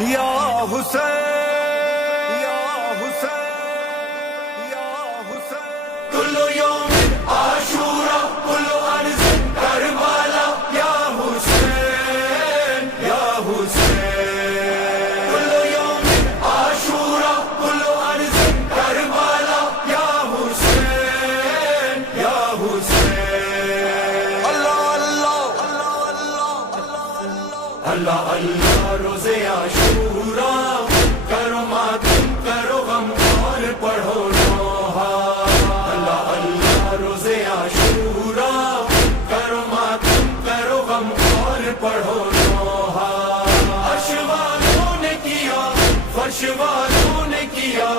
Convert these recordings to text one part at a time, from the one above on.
یا حسین یا حسین یا حسین کل یوم عاشورا کل ارض کربلا یا حسین یا حسین کل یوم عاشورا کل ارض کربلا یا حسین یا حسین اللہ اللہ اللہ روزے عاشورا کرو ماتم کرو غم اور پڑھو نوحہ اللہ اللہ روزے عاشورا کرو ماتم کرو غم اور پڑھو نوحہ عرش والوں نے کیا فرش والوں نے کیا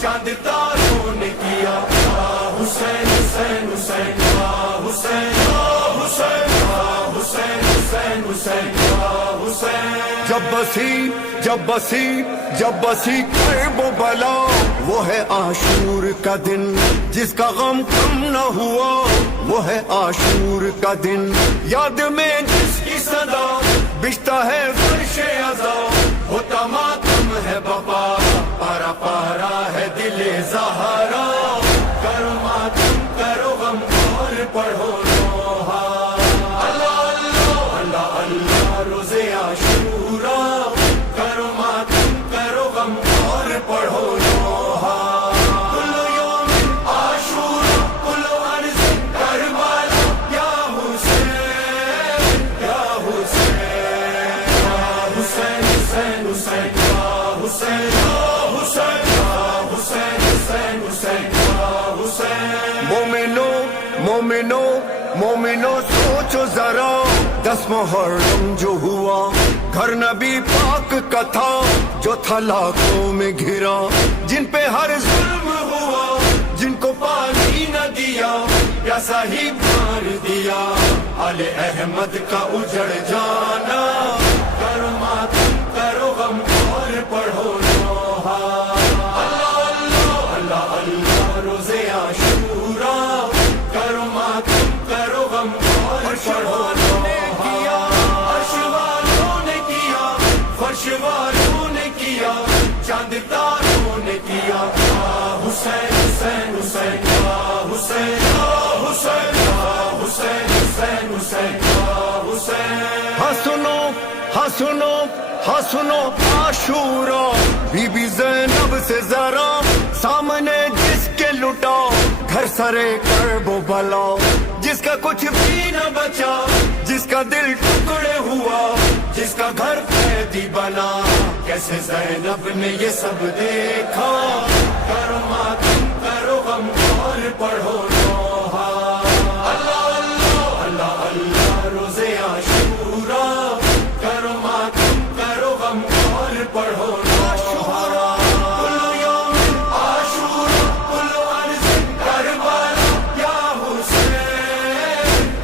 چاند تاروں نے کیا حسین حسین حسین حسین حسین حسین حسین حسین جب بسی کرب و بلا وہ ہے عاشور کا دن جس کا غم کم نہ ہوا وہ ہے عاشور کا دن یاد میں جس کی صدا بجتا ہے فرش عزا ہوتا ماتم ہے بپا پارا پارا ہے دل زہرا کرو ماتم کرو غم اور پڑھو نوحہ اللہ اللہ اللہ اللہ روزے عاشورا کرو ماتم کرو غم اور پڑھو نوحہ کل یوم عاشورا کل ارض کربلا یا حسین یا حسین یا حسین حسین حسین یا حسین یا حسین یا حسین حسین حسین یا حسین مومنو سوچو ذرا 10 محرم جو ہوا گھر نبی پاک کا تھا جو تھا لاکھوں میں گھرا جن پہ ہر ظلم ہوا جن کو پانی نہ دیا پیاسا ہی مار دیا آل احمد کا اجڑ جانا کرو ماتم کرو غم اور پڑھو نوحہ اللہ اللہ اللہ اللہ روزے عاشورا کرو ماتم کرو غم اور پڑھو نوحہ عرش والوں نے کیا فرش والوں نے کیا چاند تاروں نے کیا حسین حسین حسین حسین حسین حسین حسین حسین حسین ہاں سنو عاشورا بی بی زینب سے ذرا سامنے جس کے لٹا گھر سرے کرب و بلا جس کا کچھ بھی نہ بچا جس کا دل ٹکڑے ہوا جس کا گھر قیدی بنا کیسے زینب نے یہ سب دیکھا کرو ماتم کرو غم اور پڑھو نوحہ اللہ اللہ اللہ اللہ روزے عاشورا کرو ماتم کرو غم اور پڑھو نوحہ کل یوم عاشورا کل ارض کربلا یا حسین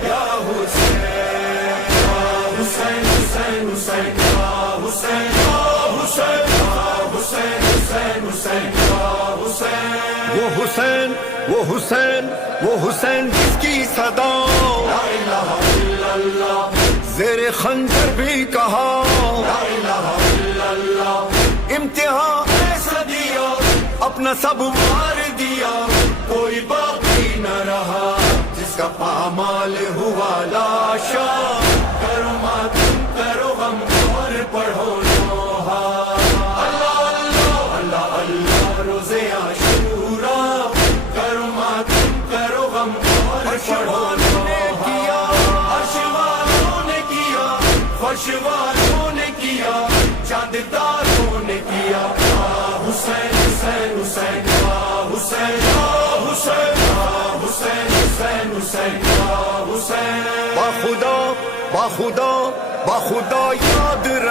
یا حسین یا حسین حسین حسین یا حسین یا حسین یا حسین حسین حسین یا حسین وہ حسین جس کی صدا لا الہ الا اللہ زیر خنجر بھی کہا لا الہ الا اللہ امتحان ایسا دیا اپنا سب مار دیا کوئی باقی نہ رہا جس کا پامال ہوا لاشا کرو ماتم کرو غم اور پڑھو نوحہ اللہ اللہ اللہ اللہ روزے عاشورا کرو ماتم کرو غم اور پڑھو نوحہ عرش والوں نے کیا فرش والوں نے کیا چاند تاروں نے کیا حسین حسین حسین حسین حسین حسین حسین حسین حسین باخدا یاد